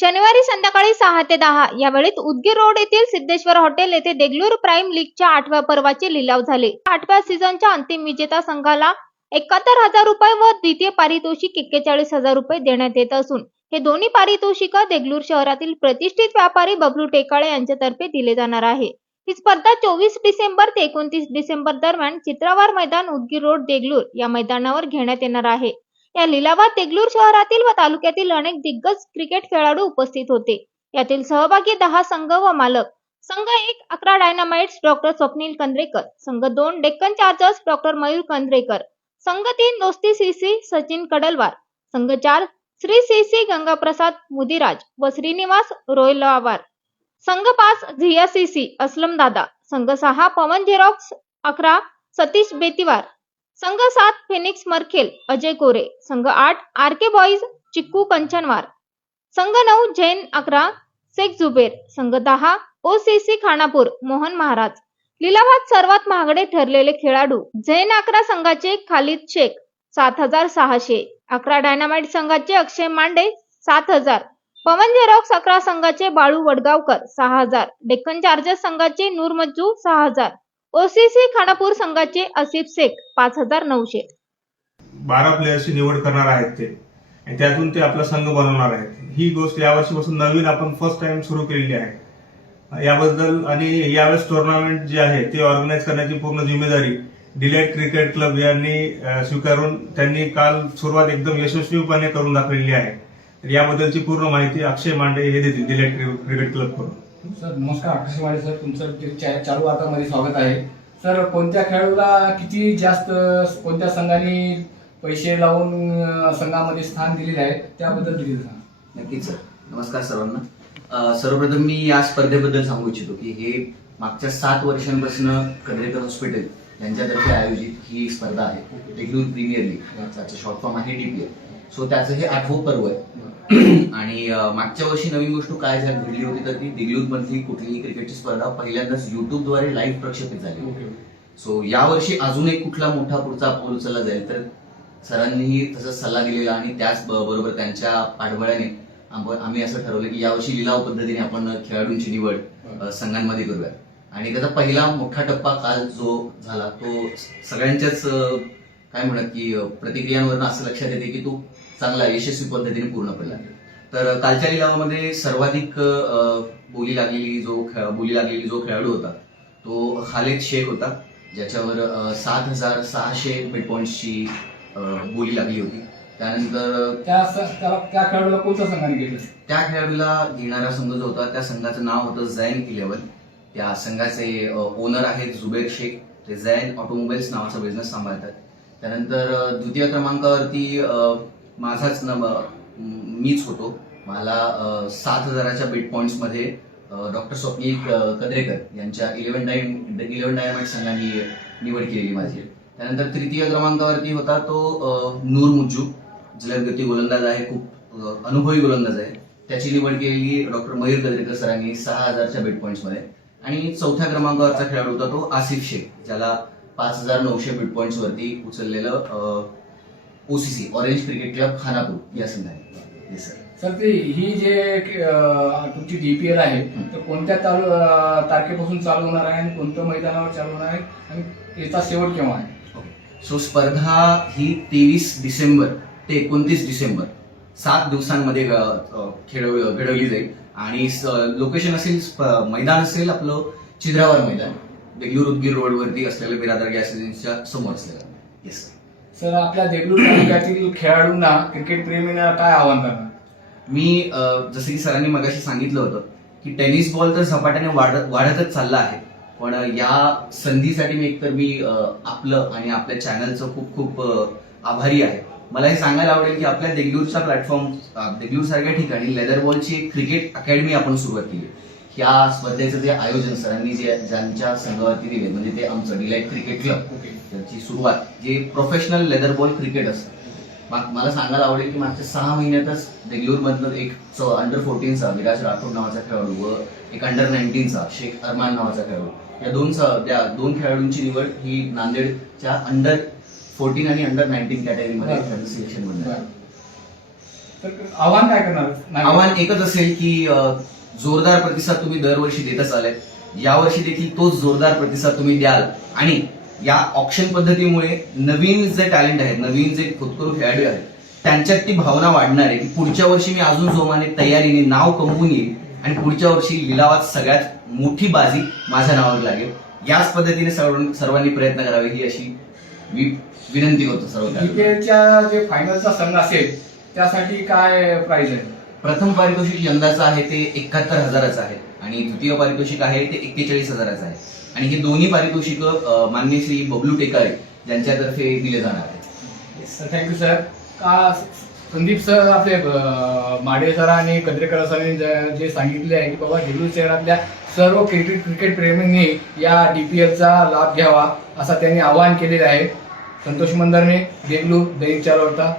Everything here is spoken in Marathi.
शनिवारी संध्याकाळी 6 ते 10 या वेळेत उदगीर रोड येथील सिद्धेश्वर हॉटेल येथे देगलूर प्राईम लीगच्या 8व्या पर्वाचे लिलाव झाले. 8व्या सीझनच्या अंतिम विजेता संघाला 71,000 रुपये व द्वितीय पारितोषिक 41,000 रुपये देण्यात येत असून हे दोन्ही पारितोषिक देगलूर शहरातील प्रतिष्ठित व्यापारी बबलू टेकाळे यांच्यातर्फे दिले जाणार आहे. ही स्पर्धा 24 डिसेंबर ते 29 डिसेंबर दरम्यान चित्रवार मैदान उदगीर रोड देगलूर या मैदानावर घेण्यात येणार आहे. या लिलावात देगलूर शहरातील व तालुक्यातील अनेक दिग्गज क्रिकेट खेळाडू उपस्थित होते. यातील सहभागी 10 संघ व मालक. संघ 1 11 डायनामाइट्स डॉक्टर स्वप्नील कंद्रेकर, संघ 2 डेक्कन चार्जर्स डॉक्टर मयूर कंद्रेकर, संघ 3 दोस्ती सीसी सचिन कडलवार, संघ 4 श्री सीसी गंगाप्रसाद मुदिराज व श्रीनिवास रोयलवार, संघ 5 झिया सीसी असलम दादा, संघ 6 पवन झेरॉक्स 11 सतीश बेतीवार, संघ 7 फिनिक्स मरखेल अजय कोरे, संघ 8 आरके बॉईज चिक्कू कंचनवार, संघ 9 जैन 11 शेख जुबेर, संघ 10 ओसीसी खानापूर मोहन महाराज. लिलावात सर्वात महागडे ठरलेले खेळाडू जैन 11 संघाचे खालिद शेख 7,600, 11 डायनामाइट संघाचे अक्षय मांडे 7,000, पवन झेरॉक्स 11 संघाचे बाळू वडगावकर 6,000, डेक्कन चार्जर्स संघाचे नूर मज्जू 6,000, ओसीसी खानापूर संघाचे आसिफ शेख 5,900. 12 प्लेयर्सची निवड करणार आहेत ते आणि त्यातून ते आपला संघ बनवणार आहेत. ही गोष्ट यावर्षीपासून नवीन आपण फर्स्ट टाइम सुरू केलेली आहे. याबद्दल आणि यावेळेस टुर्नामेंट जे आहे ते ऑर्गनाईज करण्याची पूर्ण जिम्मेदारी डिलाइट क्रिकेट क्लब यांनी स्वीकारून त्यांनी काल सुरुवात एकदम यशस्वीपणे करून दाखवलेली आहे. तर याबद्दलची पूर्ण माहिती अक्षय मांडे हे देतील डिलाइट क्रिकेट क्लब कडून. सर नमस्कार, अक्षय मांडे सर, तुमचं चालू वार्तामध्ये स्वागत आहे. सर कोणत्या खेळाडूला किती जास्त कोणत्या संघाने पैसे लावून संघामध्ये स्थान दिलेले आहे त्याबद्दल दिलेलं सांगा. नक्कीच सर. नमस्कार सर्वांना. सर्वप्रथम मी या स्पर्धेबद्दल सांगू इच्छितो की हे मागच्या 7 वर्षांपासून कंद्रेकर हॉस्पिटल यांच्यातर्फे आयोजित ही स्पर्धा आहे. देगलूर प्रीमियर लीग याचा शॉर्ट फॉर्म आहे DPL. सो त्याचं हे 8वं पर्व आहे. आणि मागच्या वर्षी नवीन गोष्ट काय घडली होती तर ती देगलूर मधली कुठलीही क्रिकेटची स्पर्धा पहिल्यांदाच युट्यूबद्वारे लाईव्ह प्रक्षेपित झाली. सो यावर्षी अजून एक कुठला मोठा पुढचा पाऊल उचलला जाईल तर सरांनीही तसंच सल्ला दिलेला आणि त्याच बरोबर त्यांच्या पाठबळाने आम्ही असं ठरवलं की यावर्षी लिलाव पद्धतीने आपण खेळाडूंची निवड संघांमध्ये करूया. आणि त्याचा पहिला मोठा टप्पा काल जो झाला तो सगळ्यांच्याच काय म्हणत की प्रतिक्रियांवरून असं लक्षात येते की तो चांगला यशस्वी पद्धतीने पूर्ण पडला. तर कालच्या लिलावामध्ये सर्वाधिक बोली लागलेली जो खेळाडू होता तो खालिद शेख होता, ज्याच्यावर 7,600 बेट पॉइंट्सची बोली लागली होती. त्यानंतर त्या खेळाडूला कोणत्या संघाने घेतलं? त्या खेळाडूला घेणारा संघ जो होता त्या संघाचं नाव होतं झैन 11. त्या संघाचे ओनर आहेत जुबेर शेख. ते झैन ऑटोमोबाईल्स नावाचा बिझनेस सांभाळतात. त्यानंतर द्वितीय क्रमांकावरती माझाच मीच होतो. मला 7,000च्या बेट पॉइंट्स मध्ये डॉक्टर स्वप्नील कंद्रेकर यांच्या 11 डायनामाइट संघाने निवड केलेली माझी. त्यानंतर तृतीय क्रमांकावरती होता तो नूर मज्जू, जलदगती गोलंदाज आहे, खूप अनुभवी गोलंदाज आहे. त्याची निवड केलेली डॉक्टर मयूर कंद्रेकर सरांनी 6,000च्या बेट पॉइंट्स मध्ये. आणि चौथ्या क्रमांकावरचा खेळाडू होता तो आसिफ शेख, ज्याला 5,900 बेट पॉइंट्स वरती उचललेलं OCC orange cricket club Khanapur या संघाने. सर ते ही जे तुमची DPL आहे तर कोणत्या तारखेपासून चालू होणार आहे आणि कोणत्या मैदानावर चालू होणार आहे आणि त्याचा शेवट केव्हा आहे? सो स्पर्धा ही 23 डिसेंबर ते 29 डिसेंबर 7 दिवसांमध्ये घडवली जाईल. आणि लोकेशन असेल मैदान असेल आपलं चिद्रावर मैदान, देगलूर उदगीर रोडवरती असलेलं बिरादर गॅस एजन्सीच्या समोर असलेलं. येस सर, आपल्या देगलूर तालुक्यातील खेळाडूंना क्रिकेट प्रेमींना काय आव्हान करणार? मी जसं की सरांनी मगाशी सांगितलं होतं की टेनिस बॉल तर झपाट्याने वाढतच चालला आहे, पण या संधीसाठी मी आपलं आणि आपल्या चॅनलचं खूप खूप आभारी आहे. मला हे सांगायला आवडेल की आपल्या देगलूरच्या प्लॅटफॉर्म देगलूर सारख्या ठिकाणी लेदर बॉलची क्रिकेट अकॅडमी आपण सुरुवात केली. ह्या स्पर्धेचं जे आयोजन सरांनी ज्यांच्या संघावरती दिले म्हणजे ते आमचं डिलाइट क्रिकेट क्लब, त्याची सुरुवात जे प्रोफेशनल लेदर बॉल क्रिकेट असतं. मला सांगायला आवडेल की मागच्या 6 महिन्यातच देगलूरमधनं एक अंडर 14चा विराज राठोड नावाचा खेळाडू व एक अंडर 19चा शेख अरमान नावाचा खेळाडू, या दोन खेळाडूंची निवड ही नांदेडच्या अंडर 14 आणि अंडर 19 कॅटेगरीमध्ये सिलेक्शन मध्ये. तर आव्हान काय करणार? आव्हान एकच असेल की जोरदार प्रतिसाद तुम्ही दरवर्षी देतच आलाय, यावर्षी देखील तोच जोरदार प्रतिसाद तुम्ही द्याल आणि या ऑक्शन पद्धतीमुळे नवीन जे टॅलेंट आहेत, नवीन जे खुदकरू खेळाडू आहेत, त्यांच्यात ती भावना वाढणार आहे की पुढच्या वर्षी मी अजून जोमाने तयारीने नाव कमवून येईल आणि पुढच्या वर्षी लिलावात सगळ्यात मोठी बाजी माझ्या नावावर लागेल. याच पद्धतीने सर्वांनी प्रयत्न करावे ही अशी मी विनंती करतो सर्वांना. DPL जे फायनलचा संघ असेल त्यासाठी काय प्राइस आहे? प्रथम पारितोषिक यंदाचं आहे ते 71,000चं आहे आणि द्वितीय पारितोषिक आहे ते 41,000चं आहे आणि हे दोन्ही पारितोषिक माननीय श्री बबलू टेकाळे यांच्यातर्फे दिले जाणार आहेत. Thank you sir. का संदीप सर आपले माडे सर आणि कद्रेकर सरांनी जे सांगितले आहे की बाबा देगलूर शहरातल्या सर्व क्रिकेट प्रेमींनी या DPLचा लाभ घ्यावा असा त्यांनी आवाहन केलेलं आहे. संतोष मंदरने, देगलूर, दैनिक 4 वार्ता.